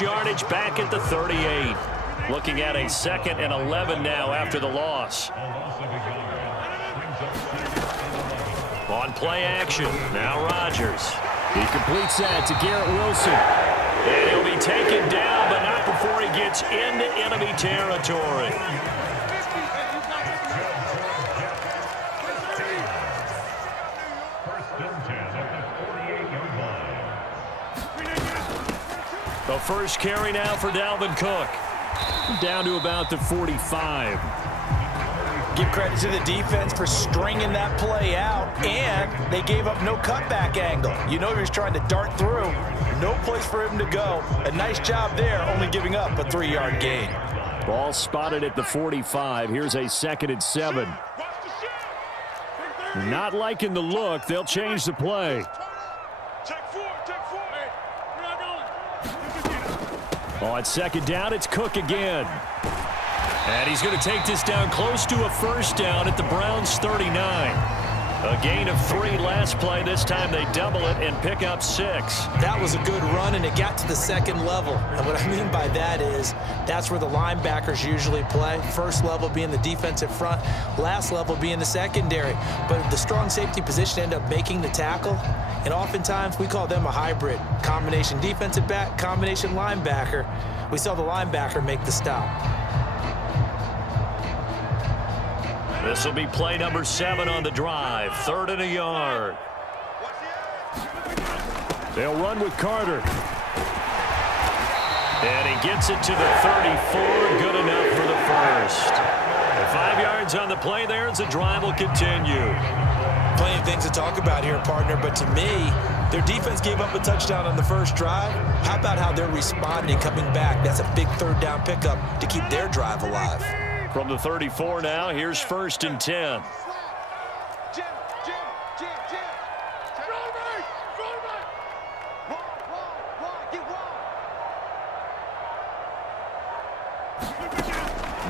Yardage back at the 38. Looking at a 2nd and 11 now after the loss. On play action, now Rodgers. He completes that to Garrett Wilson. And he'll be taken down, but not before he gets into enemy territory. The first carry now for Dalvin Cook. Down to about the 45. Give credit to the defense for stringing that play out, and they gave up no cutback angle. You know he was trying to dart through. No place for him to go. A nice job there, only giving up a 3-yard gain. Ball spotted at the 45. Here's a 2nd and 7. Not liking the look. They'll change the play. On 2nd down, it's Cook again. And he's going to take this down close to a first down at the Browns' 39. A gain of 3 last play. This time they double it and pick up 6. That was a good run, and it got to the 2nd level. And what I mean by that is that's where the linebackers usually play. First level being the defensive front, last level being the secondary. But the strong safety position ended up making the tackle. And oftentimes we call them a hybrid. Combination defensive back, combination linebacker. We saw the linebacker make the stop. This will be play number 7 on the drive. 3rd and a yard. They'll run with Carter. And he gets it to the 34. Good enough for the first. And 5 yards on the play there as the drive will continue. Plenty of things to talk about here, partner, but to me, their defense gave up a touchdown on the first drive. How about how they're responding, coming back? That's a big 3rd down pickup to keep their drive alive. From the 34 now, here's 1st and 10.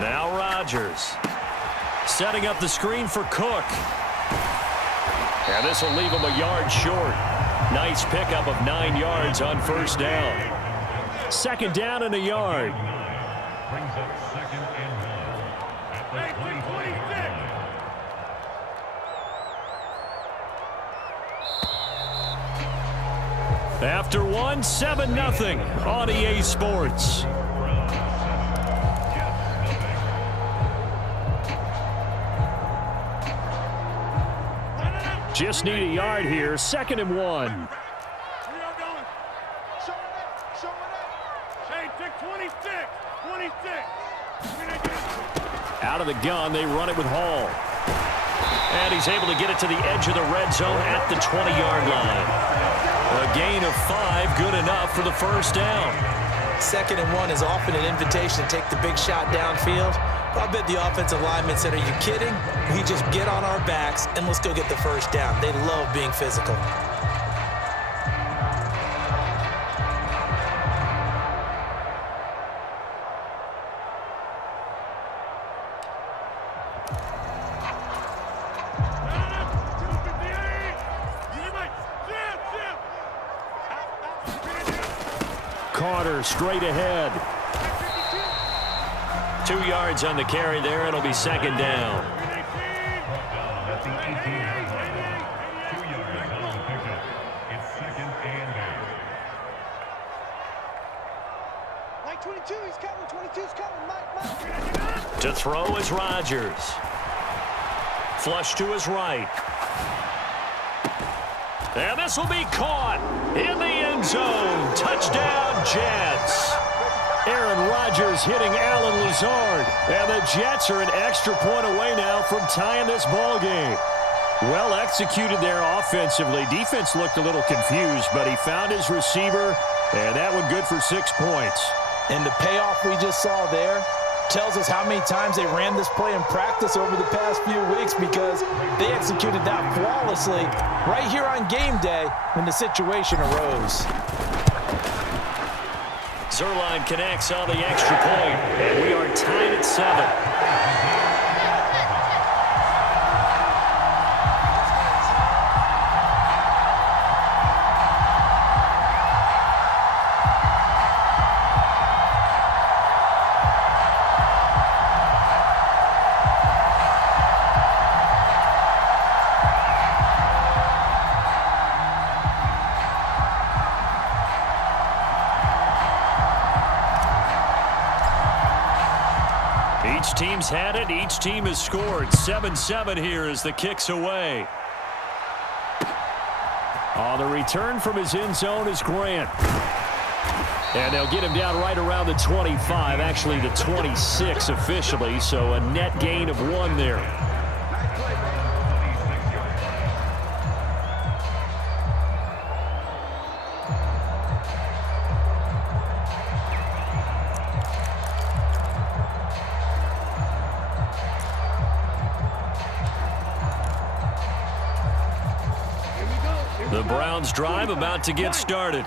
Now Rodgers. Setting up the screen for Cook. And this will leave him a yard short. Nice pickup of 9 yards on 1st down. 2nd down and a yard. Brings up 2nd and 1 at the 26. After 1, 7-0 on EA Sports. Just need a yard here. 2nd and 1. Out of the gun, they run it with Hall. And he's able to get it to the edge of the red zone at the 20-yard line. A gain of 5, good enough for the first down. 2nd and 1 is often an invitation to take the big shot downfield. I bet the offensive lineman said, are you kidding? We just get on our backs and let's go get the first down. They love being physical. Carter straight ahead. 2 yards on the carry there. It'll be 2nd down. At the 18-yard line. 2 yards on the pickup. It's 2nd and 8. Mike 22, he's coming. 22's coming. Mike. To throw is Rodgers. Flush to his right. And this will be caught in the end zone. Touchdown, Jets. Aaron Rodgers hitting Alan Lazard. And the Jets are an extra point away now from tying this ball game. Well executed there offensively. Defense looked a little confused, but he found his receiver, and that one good for 6 points. And the payoff we just saw there tells us how many times they ran this play in practice over the past few weeks, because they executed that flawlessly right here on game day when the situation arose. Zuerlein connects on the extra point, and we are tied at 7. Each team's had it. Each team has scored. 7-7 here as the kick's away. On the return from his end zone is Grant. And they'll get him down right around the 25, actually the 26 officially, so a net gain of 1 there. The Browns drive about to get started.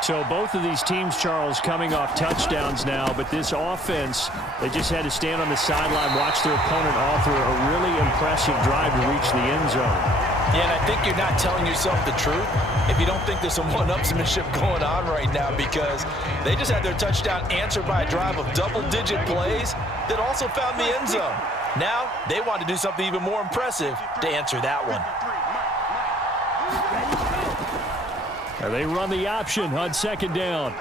So both of these teams, Charles, coming off touchdowns now, but this offense, they just had to stand on the sideline, watch their opponent offer a really impressive drive to reach the end zone. Yeah, and I think you're not telling yourself the truth if you don't think there's some one-upsmanship going on right now, because they just had their touchdown answered by a drive of double-digit plays that also found the end zone. Now they want to do something even more impressive to answer that one. And they run the option on second down.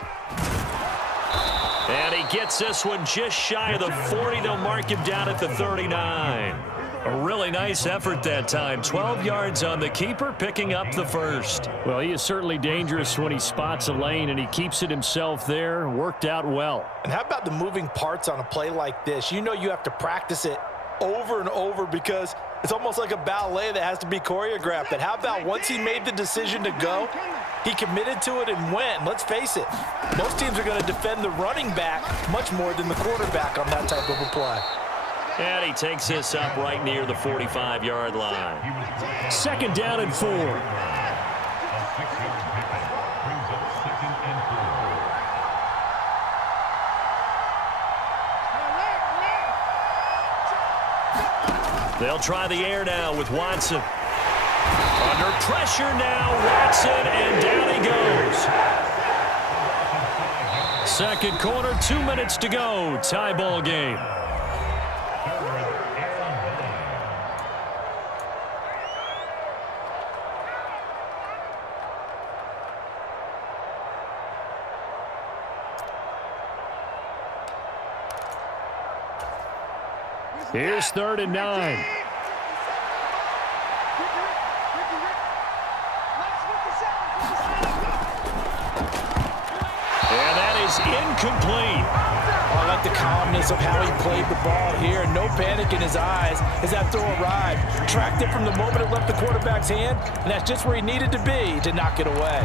And he gets this one just shy of the 40. They'll mark him down at the 39. A really nice effort that time. 12 yards on the keeper, picking up the first. Well, he is certainly dangerous when he spots a lane, and he keeps it himself there. Worked out well. And how about the moving parts on a play like this? You know you have to practice it over and over because it's almost like a ballet that has to be choreographed. But how about once he made the decision to go, he committed to it and went. Let's face it, most teams are going to defend the running back much more than the quarterback on that type of a play. And he takes this up right near the 45-yard line. Second down and 4. A 6-yard pickup brings up 2nd and 4. They'll try the air now with Watson. Under pressure now, Watson, and down he goes. Second quarter, 2 minutes to go. Tie ball game. Here's 3rd and 9. And that is incomplete. I like the calmness of how he played the ball here. No panic in his eyes as that throw arrived. Tracked it from the moment it left the quarterback's hand, and that's just where he needed to be to knock it away.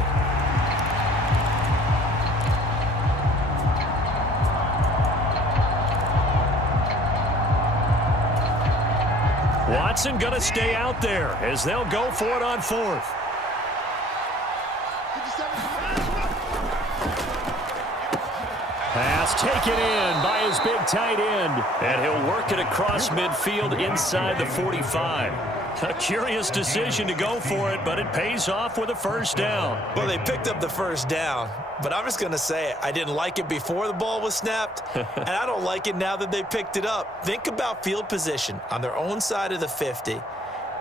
Watson going to stay out there as they'll go for it on 4th. Pass taken in by his big tight end. And he'll work it across midfield inside the 45. A curious decision to go for it, but it pays off with a first down. Well, they picked up the first down, but I'm just going to say it. I didn't like it before the ball was snapped, and I don't like it now that they picked it up. Think about field position on their own side of the 50.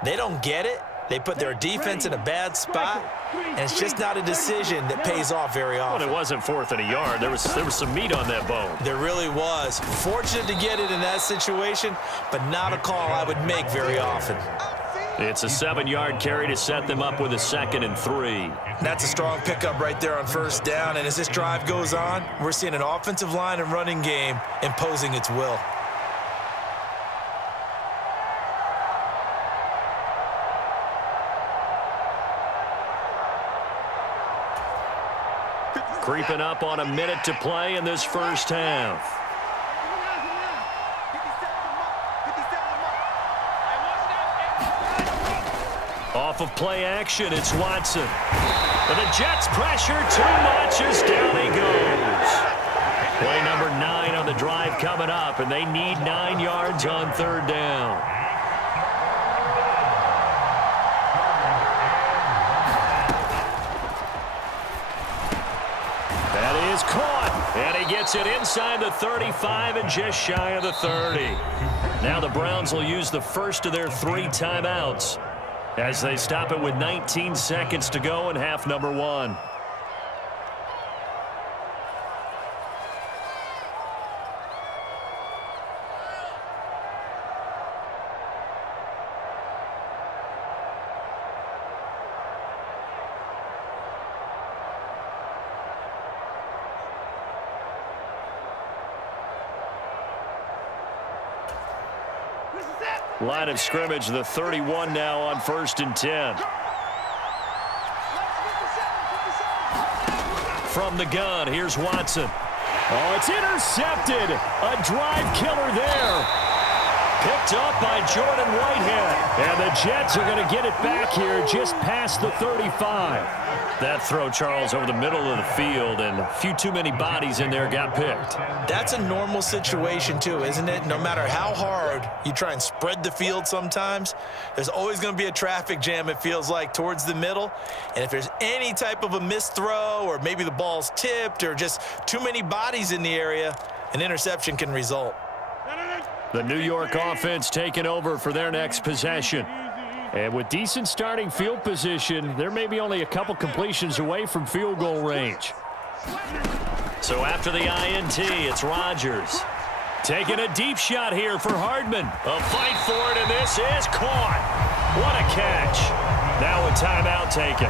They don't get it. They put their defense in a bad spot, and it's just not a decision that pays off very often. Well, it wasn't 4th and a yard. There was some meat on that bone. There really was. Fortunate to get it in that situation, but not a call I would make very often. It's a 7-yard carry to set them up with a 2nd and 3. That's a strong pickup right there on first down, and as this drive goes on, we're seeing an offensive line and running game imposing its will. Creeping up on a minute to play in this first half. Off of play action, it's Watson. And the Jets pressure too much as down he goes. Play number 9 on the drive coming up, and they need 9 yards on 3rd down. That is caught, and he gets it inside the 35 and just shy of the 30. Now the Browns will use the first of their 3 timeouts as they stop it with 19 seconds to go in half number 1. Line of scrimmage, the 31 now on 1st and 10. From the gun, here's Watson. Oh, it's intercepted. A drive killer there. Picked up by Jordan Whitehead. And the Jets are going to get it back here just past the 35. That throw, Charles, over the middle of the field, and a few too many bodies in there got picked. That's a normal situation, too, isn't it? No matter how hard you try and spread the field sometimes, there's always going to be a traffic jam, it feels like, towards the middle. And if there's any type of a missed throw, or maybe the ball's tipped, or just too many bodies in the area, an interception can result. The New York offense taking over for their next possession. And with decent starting field position, there may be only a couple completions away from field goal range. So after the INT, it's Rodgers. Taking a deep shot here for Hardman. A fight for it, and this is caught. What a catch. Now a timeout taken.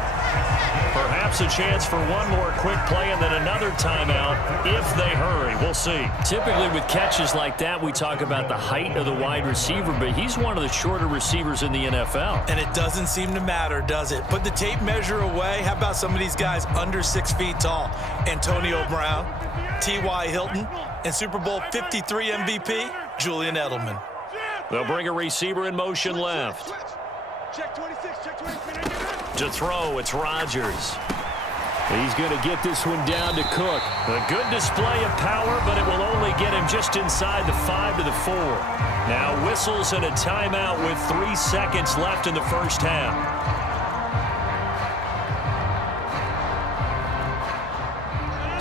Perhaps a chance for one more quick play and then another timeout if they hurry. We'll see. Typically with catches like that, we talk about the height of the wide receiver, but he's one of the shorter receivers in the NFL. And it doesn't seem to matter, does it? Put the tape measure away. How about some of these guys under 6 feet tall? Antonio Brown, T.Y. Hilton, and Super Bowl 53 MVP, Julian Edelman. They'll bring a receiver in motion left. Check 26, check 26. To throw, it's Rodgers. He's going to get this one down to Cook. A good display of power, but it will only get him just inside the 5 to the 4. Now whistles and a timeout with 3 seconds left in the first half.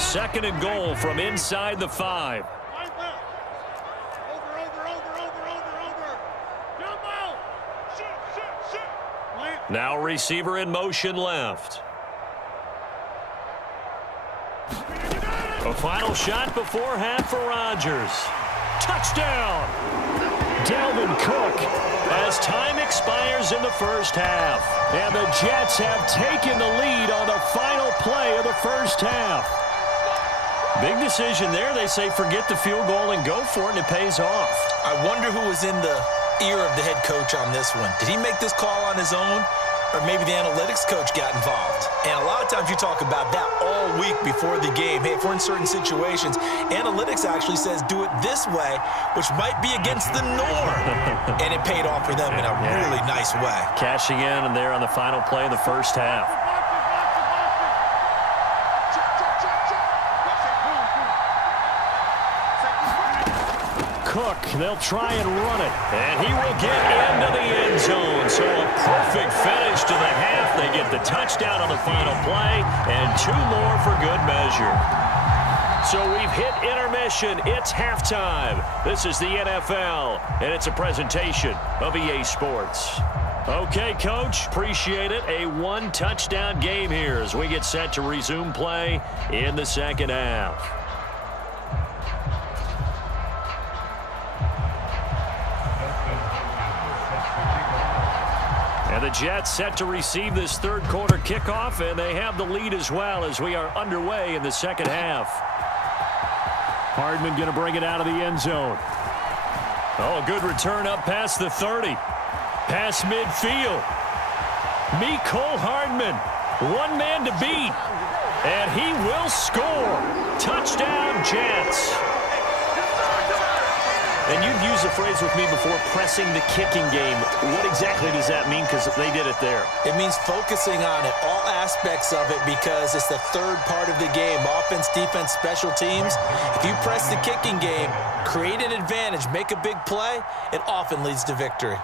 Second and goal from inside the 5. Now receiver in motion left. A final shot before half for Rodgers. Touchdown! Dalvin Cook as time expires in the first half. And the Jets have taken the lead on the final play of the first half. Big decision there. They say forget the field goal and go for it, and it pays off. I wonder who was in the ear of the head coach on this one. Did he make this call on his own? Or maybe the analytics coach got involved. And a lot of times you talk about that all week before the game. Hey, if we're in certain situations, analytics actually says do it this way, which might be against the norm. And it paid off for them in a really nice way. Cashing in and there on the final play of the first half. Cook, they'll try and run it. And he will get into the end zone. So a perfect finish to the half. They get the touchdown on the final play, and 2 more for good measure. So we've hit intermission. It's halftime. This is the NFL, and it's a presentation of EA Sports. Okay, Coach, appreciate it. A 1-touchdown game here as we get set to resume play in the second half. And the Jets set to receive this third quarter kickoff, and they have the lead as well as we are underway in the second half. Hardman going to bring it out of the end zone. Oh, a good return up past the 30. Past midfield. Mecole Hardman, one man to beat, and he will score. Touchdown, Jets. And you've used the phrase with me before, pressing the kicking game. What exactly does that mean? Because they did it there. It means focusing on it, all aspects of it, because it's the third part of the game. Offense, defense, special teams. If you press the kicking game, create an advantage, make a big play, it often leads to victory.